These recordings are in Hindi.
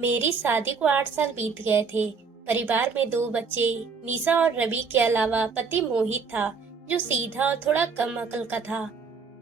मेरी शादी को 8 साल बीत गए थे। परिवार में 2 बच्चे, निशा और रवि के अलावा पति मोहित था, जो सीधा और थोड़ा कम अकल का था।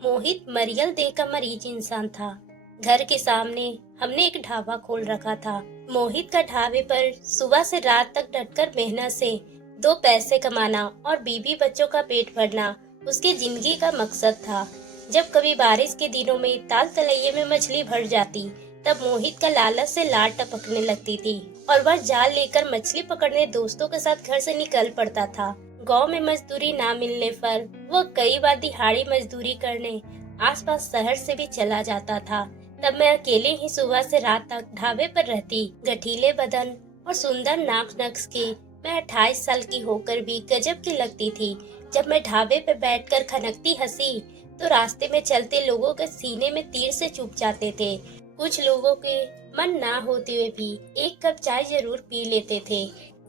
मोहित मरियल देह का मरीज इंसान था। घर के सामने हमने एक ढाबा खोल रखा था। मोहित का ढाबे पर सुबह से रात तक डटकर मेहनत से 2 पैसे कमाना और बीवी बच्चों का पेट भरना उसकी जिंदगी का मकसद था। जब कभी बारिश के दिनों में ताल तलैये में मछली भर जाती, तब मोहित का लालच से लार टपकने लगती थी और वह जाल लेकर मछली पकड़ने दोस्तों के साथ घर से निकल पड़ता था। गांव में मजदूरी ना मिलने पर वह कई बार दिहाड़ी मजदूरी करने आसपास शहर से भी चला जाता था। तब मैं अकेले ही सुबह से रात तक ढाबे पर रहती। गठीले बदन और सुंदर नाक नक्श की मैं 28 साल की होकर भी गजब की लगती थी। जब मैं ढाबे पर बैठकर खनकती हंसी, तो रास्ते में चलते लोगों के सीने में तीर से चुभ जाते थे। कुछ लोगों के मन ना होते हुए भी एक कप चाय जरूर पी लेते थे।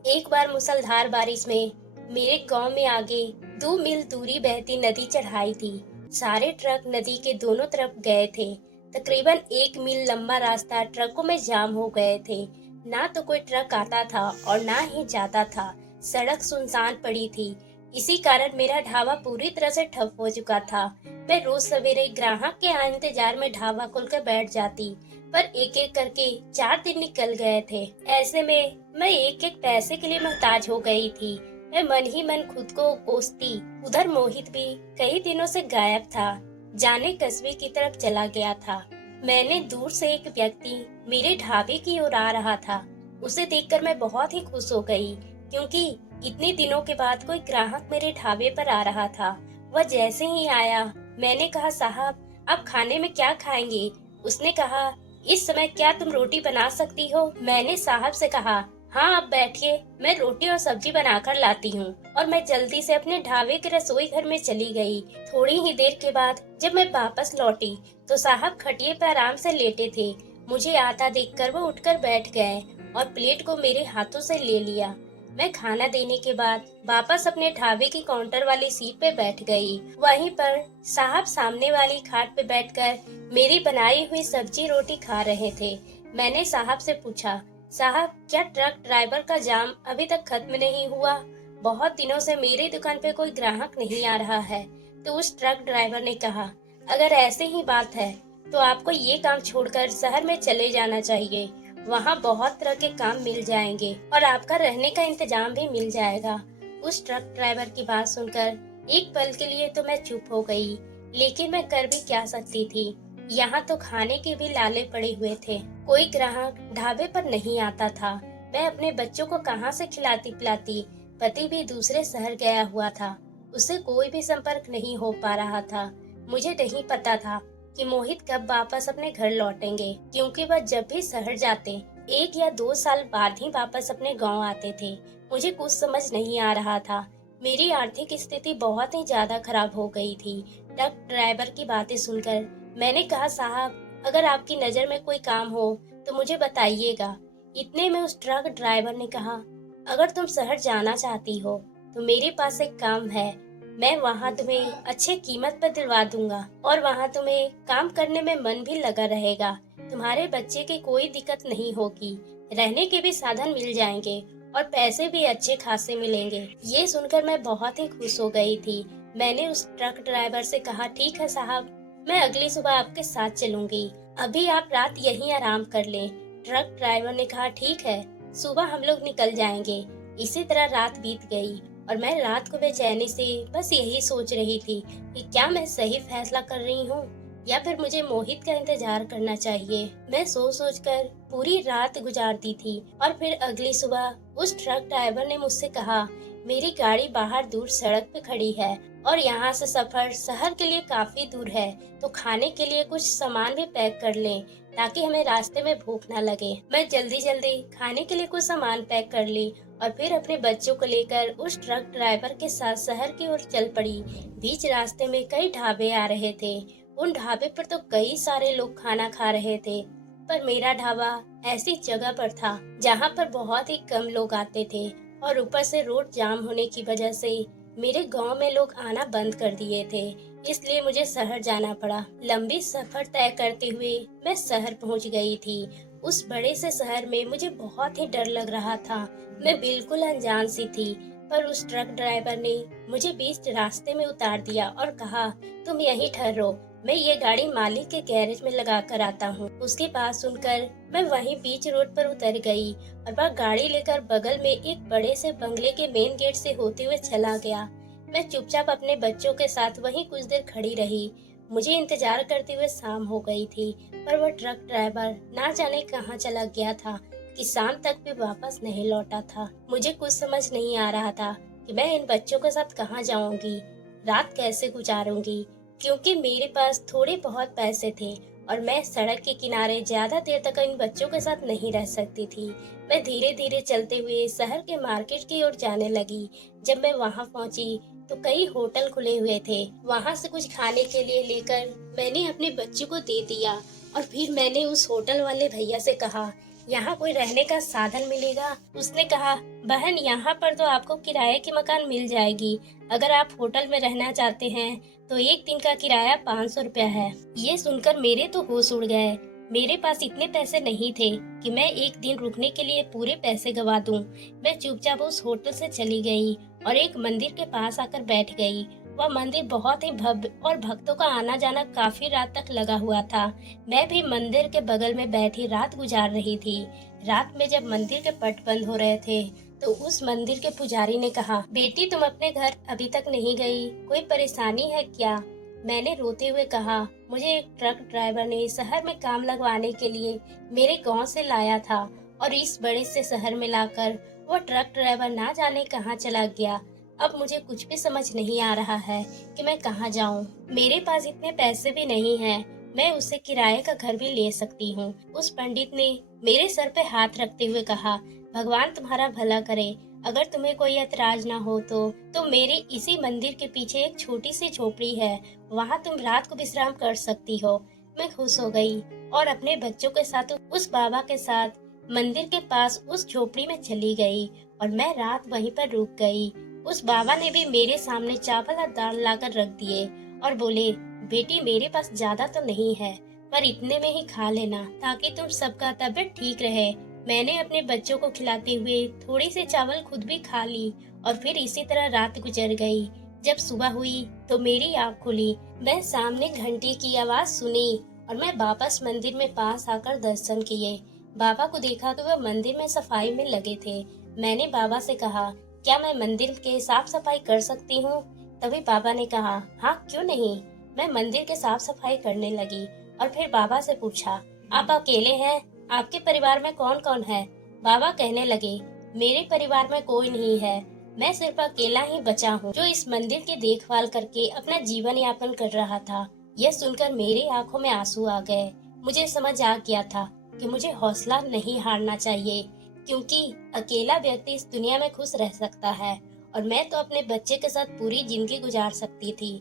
एक बार मूसलाधार बारिश में मेरे गांव में आगे 2 मील दूरी बहती नदी चढ़ाई थी। सारे ट्रक नदी के दोनों तरफ गए थे। तकरीबन 1 मील लंबा रास्ता ट्रकों में जाम हो गए थे। ना तो कोई ट्रक आता था और ना ही जाता था। सड़क सुनसान पड़ी थी। इसी कारण मेरा ढाबा पूरी तरह से ठप हो चुका था। मैं रोज सवेरे ग्राहक के इंतजार में ढाबा खोलकर बैठ जाती, पर एक एक करके 4 दिन निकल गए थे। ऐसे में मैं एक एक पैसे के लिए मोहताज हो गई थी। मैं मन ही मन खुद को कोसती। उधर मोहित भी कई दिनों से गायब था, जाने कस्बे की तरफ चला गया था। मैंने दूर से एक व्यक्ति मेरे ढाबे की ओर आ रहा था। उसे देखकर मैं बहुत ही खुश हो गई, क्योंकि इतने दिनों के बाद कोई ग्राहक मेरे ढाबे पर आ रहा था। वह जैसे ही आया, मैंने कहा, साहब आप खाने में क्या खाएंगे? उसने कहा, इस समय क्या तुम रोटी बना सकती हो? मैंने साहब से कहा, हाँ आप बैठिए, मैं रोटी और सब्जी बनाकर लाती हूँ। और मैं जल्दी से अपने ढाबे के रसोई घर में चली गई। थोड़ी ही देर के बाद जब मैं वापस लौटी, तो साहब खटिए पर आराम से लेटे थे। मुझे आता देखकर वो उठकर बैठ गए और प्लेट को मेरे हाथों से ले लिया। मैं खाना देने के बाद वापस अपने ढाबे की काउंटर वाली सीट पे बैठ गई। वहीं पर साहब सामने वाली खाट पे बैठकर मेरी बनाई हुई सब्जी रोटी खा रहे थे। मैंने साहब से पूछा, साहब क्या ट्रक ड्राइवर का जाम अभी तक खत्म नहीं हुआ? बहुत दिनों से मेरी दुकान पे कोई ग्राहक नहीं आ रहा है। तो उस ट्रक ड्राइवर ने कहा, अगर ऐसे ही बात है तो आपको ये काम छोड़कर शहर में चले जाना चाहिए। वहाँ बहुत तरह के काम मिल जाएंगे और आपका रहने का इंतजाम भी मिल जाएगा। उस ट्रक ड्राइवर की बात सुनकर एक पल के लिए तो मैं चुप हो गई, लेकिन मैं कर भी क्या सकती थी। यहाँ तो खाने के भी लाले पड़े हुए थे। कोई ग्राहक ढाबे पर नहीं आता था। मैं अपने बच्चों को कहाँ से खिलाती पिलाती? पति भी दूसरे शहर गया हुआ था। उससे कोई भी संपर्क नहीं हो पा रहा था। मुझे नहीं पता था कि मोहित कब वापस अपने घर लौटेंगे, क्योंकि वह जब भी शहर जाते 1 या 2 साल बाद ही वापस अपने गांव आते थे। मुझे कुछ समझ नहीं आ रहा था। मेरी आर्थिक स्थिति बहुत ही ज्यादा खराब हो गई थी। ट्रक ड्राइवर की बातें सुनकर मैंने कहा, साहब अगर आपकी नजर में कोई काम हो तो मुझे बताइएगा। इतने में उस ट्रक ड्राइवर ने कहा, अगर तुम शहर जाना चाहती हो तो मेरे पास एक काम है। मैं वहाँ तुम्हें अच्छे कीमत पर दिलवा दूंगा और वहाँ तुम्हें काम करने में मन भी लगा रहेगा। तुम्हारे बच्चे की कोई दिक्कत नहीं होगी। रहने के भी साधन मिल जाएंगे और पैसे भी अच्छे खासे मिलेंगे। ये सुनकर मैं बहुत ही खुश हो गई थी। मैंने उस ट्रक ड्राइवर से कहा, ठीक है साहब, मैं अगली सुबह आपके साथ चलूंगी। अभी आप रात यहीं आराम कर लें। ट्रक ड्राइवर ने कहा, ठीक है, सुबह हम लोग निकल जाएंगे। इसी तरह रात बीत गई और मैं रात को बेचैनी से बस यही सोच रही थी कि क्या मैं सही फैसला कर रही हूँ या फिर मुझे मोहित का इंतजार करना चाहिए। मैं सोच सोच कर पूरी रात गुजारती थी और फिर अगली सुबह उस ट्रक ड्राइवर ने मुझसे कहा, मेरी गाड़ी बाहर दूर सड़क पे खड़ी है और यहाँ से सफर शहर के लिए काफी दूर है, तो खाने के लिए कुछ सामान भी पैक कर लें ताकि हमें रास्ते में भूख न लगे। मैं जल्दी जल्दी खाने के लिए कुछ सामान पैक कर ली और फिर अपने बच्चों को लेकर उस ट्रक ड्राइवर के साथ शहर की ओर चल पड़ी। बीच रास्ते में कई ढाबे आ रहे थे। उन ढाबे पर तो कई सारे लोग खाना खा रहे थे, पर मेरा ढाबा ऐसी जगह पर था जहाँ पर बहुत ही कम लोग आते थे और ऊपर से रोड जाम होने की वजह से मेरे गांव में लोग आना बंद कर दिए थे। इसलिए मुझे शहर जाना पड़ा। लंबी सफर तय करते हुए मैं शहर पहुंच गई थी उस बड़े से शहर में मुझे बहुत ही डर लग रहा था। मैं बिल्कुल अनजान सी थी, पर उस ट्रक ड्राइवर ने मुझे बीच रास्ते में उतार दिया और कहा, तुम यहीं ठहरो, मैं ये गाड़ी मालिक के गैरेज में लगा कर आता हूँ। उसकी बात सुनकर मैं वहीं बीच रोड पर उतर गई और वह गाड़ी लेकर बगल में एक बड़े से बंगले के मेन गेट से होते हुए चला गया। मैं चुपचाप अपने बच्चों के साथ वहीं कुछ देर खड़ी रही। मुझे इंतजार करते हुए शाम हो गई थी, पर वह ट्रक ड्राइवर ना जाने कहाँ चला गया था कि शाम तक भी वापस नहीं लौटा था। मुझे कुछ समझ नहीं आ रहा था कि मैं इन बच्चों के साथ कहाँ जाऊंगी, रात कैसे गुजारूंगी, क्योंकि मेरे पास थोड़े बहुत पैसे थे और मैं सड़क के किनारे ज्यादा देर तक इन बच्चों के साथ नहीं रह सकती थी। मैं धीरे धीरे चलते हुए शहर के मार्केट की ओर जाने लगी। जब मैं वहां पहुंची तो कई होटल खुले हुए थे। वहां से कुछ खाने के लिए लेकर मैंने अपने बच्चे को दे दिया और फिर मैंने उस होटल वाले भैया से कहा, यहाँ कोई रहने का साधन मिलेगा? उसने कहा, बहन यहाँ पर तो आपको किराए की मकान मिल जाएगी। अगर आप होटल में रहना चाहते हैं तो एक दिन का किराया 500 रुपया है। ये सुनकर मेरे तो होश उड़ गए। मेरे पास इतने पैसे नहीं थे कि मैं एक दिन रुकने के लिए पूरे पैसे गवा दूं। मैं चुपचाप उस होटल से चली गई और एक मंदिर के पास आकर बैठ गई। वह मंदिर बहुत ही भव्य और भक्तों का आना जाना काफी रात तक लगा हुआ था। मैं भी मंदिर के बगल में बैठी रात गुजार रही थी। रात में जब मंदिर के पट बंद हो रहे थे तो उस मंदिर के पुजारी ने कहा, बेटी तुम अपने घर अभी तक नहीं गई, कोई परेशानी है क्या? मैंने रोते हुए कहा, मुझे एक ट्रक ड्राइवर ने शहर में काम लगवाने के लिए मेरे गांव से लाया था और इस बड़े से शहर में लाकर वो ट्रक ड्राइवर ना जाने कहाँ चला गया। अब मुझे कुछ भी समझ नहीं आ रहा है कि मैं कहाँ जाऊँ। मेरे पास इतने पैसे भी नहीं हैं। मैं उससे किराए का घर भी ले सकती हूँ। उस पंडित ने मेरे सर पे हाथ रखते हुए कहा, भगवान तुम्हारा भला करे। अगर तुम्हें कोई ऐतराज ना हो तो मेरे इसी मंदिर के पीछे एक छोटी सी झोपड़ी है, वहाँ तुम रात को विश्राम कर सकती हो। मैं खुश हो गई और अपने बच्चों के साथ उस बाबा के साथ मंदिर के पास उस झोपड़ी में चली गई और मैं रात वहीं पर रुक गई। उस बाबा ने भी मेरे सामने चावल और दाल लाकर रख दिए और बोले, बेटी मेरे पास ज्यादा तो नहीं है, पर इतने में ही खा लेना ताकि तुम सबका तबीयत ठीक रहे। मैंने अपने बच्चों को खिलाते हुए थोड़ी सी चावल खुद भी खा ली और फिर इसी तरह रात गुजर गई। जब सुबह हुई तो मेरी आँख खुली। मैं सामने घंटी की आवाज सुनी और मैं वापस मंदिर में पास आकर दर्शन किए। बाबा को देखा तो वह मंदिर में सफाई में लगे थे। मैंने बाबा से कहा, क्या मैं मंदिर के साफ सफाई कर सकती हूँ? तभी बाबा ने कहा, हाँ क्यों नहीं। मैं मंदिर के साफ सफाई करने लगी और फिर बाबा से पूछा, आप अकेले हैं? आपके परिवार में कौन कौन है? बाबा कहने लगे, मेरे परिवार में कोई नहीं है, मैं सिर्फ अकेला ही बचा हूँ जो इस मंदिर की देखभाल करके अपना जीवन यापन कर रहा था। यह सुनकर मेरी आंखों में आंसू आ गए। मुझे समझ आ गया था कि मुझे हौसला नहीं हारना चाहिए, क्योंकि अकेला व्यक्ति इस दुनिया में खुश रह सकता है और मैं तो अपने बच्चे के साथ पूरी जिंदगी गुजार सकती थी।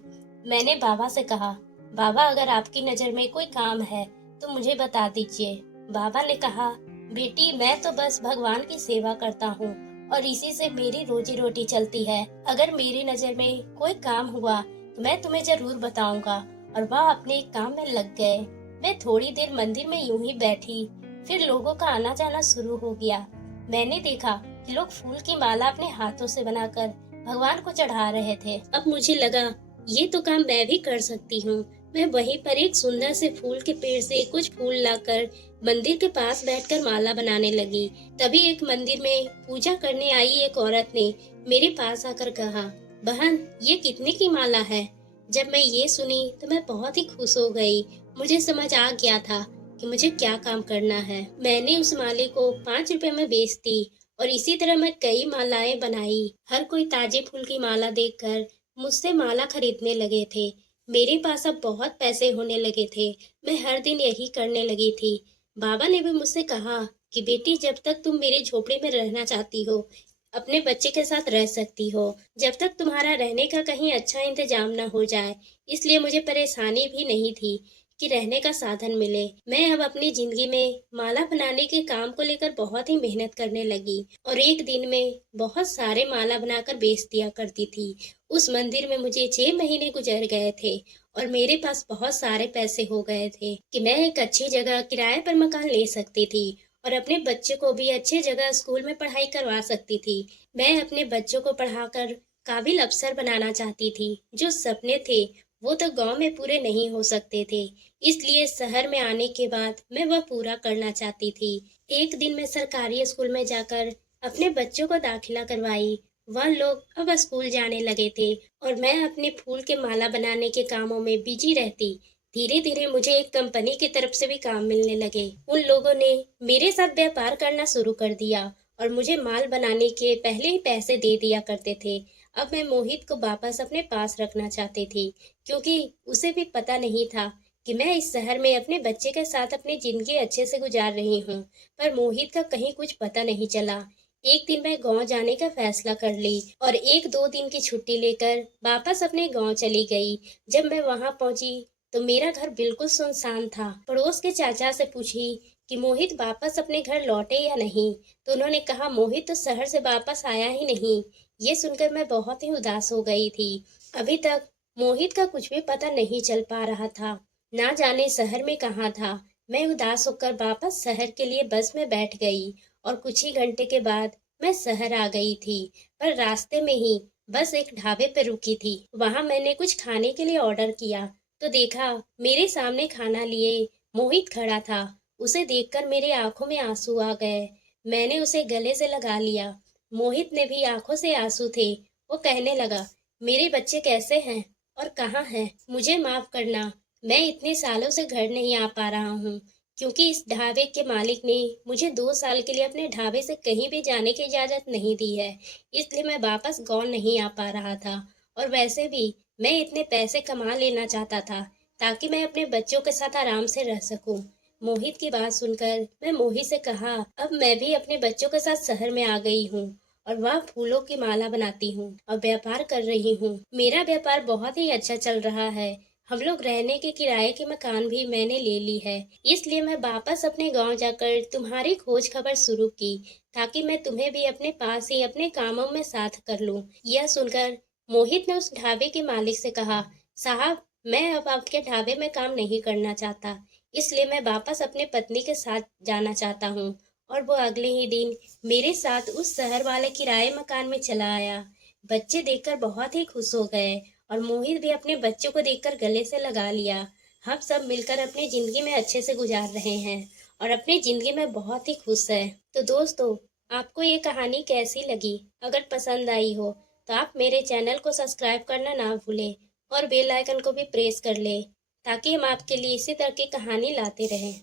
मैंने बाबा से कहा, बाबा अगर आपकी नजर में कोई काम है तो मुझे बता दीजिए। बाबा ने कहा, बेटी मैं तो बस भगवान की सेवा करता हूँ और इसी से मेरी रोजी रोटी चलती है। अगर मेरी नजर में कोई काम हुआ तो मैं तुम्हें जरूर बताऊंगा। और वह अपने काम में लग गए। मैं थोड़ी देर मंदिर में यूं ही बैठी, फिर लोगों का आना जाना शुरू हो गया। मैंने देखा कि लोग फूल की माला अपने हाथों से बनाकर भगवान को चढ़ा रहे थे। अब मुझे लगा ये तो काम मैं भी कर सकती हूँ। मैं वहीं पर एक सुंदर से फूल के पेड़ से कुछ फूल लाकर मंदिर के पास बैठकर माला बनाने लगी। तभी एक मंदिर में पूजा करने आई एक औरत ने मेरे पास आकर कहा, बहन ये कितने की माला है? जब मैं ये सुनी तो मैं बहुत ही खुश हो गई। मुझे समझ आ गया था कि मुझे क्या काम करना है। मैंने उस माले को 5 रुपए में बेच दी और इसी तरह मैं कई मालाएं बनाई। हर कोई ताजे फूल की माला देखकर मुझसे माला खरीदने लगे थे। मेरे पास अब बहुत पैसे होने लगे थे। मैं हर दिन यही करने लगी थी। बाबा ने भी मुझसे कहा कि बेटी जब तक तुम मेरे झोपड़ी में रहना चाहती हो, अपने बच्चे के साथ रह सकती हो, जब तक तुम्हारा रहने का कहीं अच्छा इंतजाम न हो जाए। इसलिए मुझे परेशानी भी नहीं थी कि रहने का साधन मिले। मैं अब अपनी जिंदगी में माला बनाने के काम को लेकर बहुत ही मेहनत करने लगी और एक दिन में बहुत सारे माला बनाकर बेच दिया करती थी। उस मंदिर में मुझे 6 महीने गुजर गए थे और मेरे पास बहुत सारे पैसे हो गए थे कि मैं एक अच्छी जगह किराए पर मकान ले सकती थी और अपने बच्चे को भी अच्छी जगह स्कूल में पढ़ाई करवा सकती थी। मैं अपने बच्चों को पढ़ाकर काबिल अफसर बनाना चाहती थी। जो सपने थे वो तो गांव में पूरे नहीं हो सकते थे, इसलिए शहर में आने के बाद मैं वह पूरा करना चाहती थी। एक दिन मैं सरकारी स्कूल में जाकर अपने बच्चों को दाखिला करवाई। वह लोग अब स्कूल जाने लगे थे और मैं अपने फूल के माला बनाने के कामों में बिजी रहती। धीरे धीरे मुझे एक कंपनी की तरफ से भी काम मिलने लगे। उन लोगों ने मेरे साथ व्यापार करना शुरू कर दिया और मुझे माल बनाने के पहले ही पैसे दे दिया करते थे। अब मैं मोहित को वापस अपने पास रखना चाहती थी, क्योंकि उसे भी पता नहीं था कि मैं इस शहर में अपने बच्चे के साथ अपनी जिंदगी अच्छे से गुजार रही हूँ। पर मोहित का कहीं कुछ पता नहीं चला। एक दिन मैं गांव जाने का फैसला कर ली और एक दो दिन की छुट्टी लेकर वापस अपने गांव चली गई। जब मैं वहां पहुंची तो मेरा घर बिल्कुल सुनसान था। पड़ोस के चाचा से पूछी कि मोहित वापस अपने घर लौटे या नहीं, तो उन्होंने कहा मोहित तो शहर से वापस आया ही नहीं। ये सुनकर मैं बहुत ही उदास हो गई थी। अभी तक मोहित का कुछ भी पता नहीं चल पा रहा था, ना जाने शहर में कहाँ था। मैं उदास होकर वापस शहर के लिए बस में बैठ गई और कुछ ही घंटे के बाद मैं शहर आ गई थी। पर रास्ते में ही बस एक ढाबे पर रुकी थी। वहां मैंने कुछ खाने के लिए ऑर्डर किया तो देखा मेरे सामने खाना लिए मोहित खड़ा था। उसे देखकर मेरे आंखों में आंसू आ गए। मैंने उसे गले से लगा लिया। मोहित ने भी आंखों से आंसू थे। वो कहने लगा, मेरे बच्चे कैसे हैं और कहाँ हैं? मुझे माफ करना, मैं इतने सालों से घर नहीं आ पा रहा हूँ, क्योंकि इस ढाबे के मालिक ने मुझे 2 साल के लिए अपने ढाबे से कहीं भी जाने की इजाज़त नहीं दी है, इसलिए मैं वापस गाँव नहीं आ पा रहा था। और वैसे भी मैं इतने पैसे कमा लेना चाहता था ताकि मैं अपने बच्चों के साथ आराम से रह सकूं। मोहित की बात सुनकर मैं मोहित से कहा, अब मैं भी अपने बच्चों के साथ शहर में आ गई हूँ और वह फूलों की माला बनाती हूँ और व्यापार कर रही हूँ। मेरा व्यापार बहुत ही अच्छा चल रहा है। हम लोग रहने के किराए के मकान भी मैंने ले ली है, इसलिए मैं वापस अपने गांव जाकर तुम्हारी खोज खबर शुरू की ताकि मैं तुम्हें भी अपने पास ही अपने कामों में साथ कर लूं। यह सुनकर मोहित ने उस ढाबे के मालिक से कहा, साहब मैं अब आपके ढाबे में काम नहीं करना चाहता, इसलिए मैं वापस अपने पत्नी के साथ जाना चाहता हूँ। और वो अगले ही दिन मेरे साथ उस शहर वाले किराए मकान में चला आया। बच्चे देखकर बहुत ही खुश हो गए और मोहित भी अपने बच्चों को देखकर गले से लगा लिया। हम सब मिलकर अपनी जिंदगी में अच्छे से गुजार रहे हैं और अपनी जिंदगी में बहुत ही खुश है। तो दोस्तों, आपको ये कहानी कैसी लगी? अगर पसंद आई हो तो आप मेरे चैनल को सब्सक्राइब करना ना भूलें और बेल आइकन को भी प्रेस कर लें ताकि हम आपके लिए इसी तरह की कहानी लाते रहें।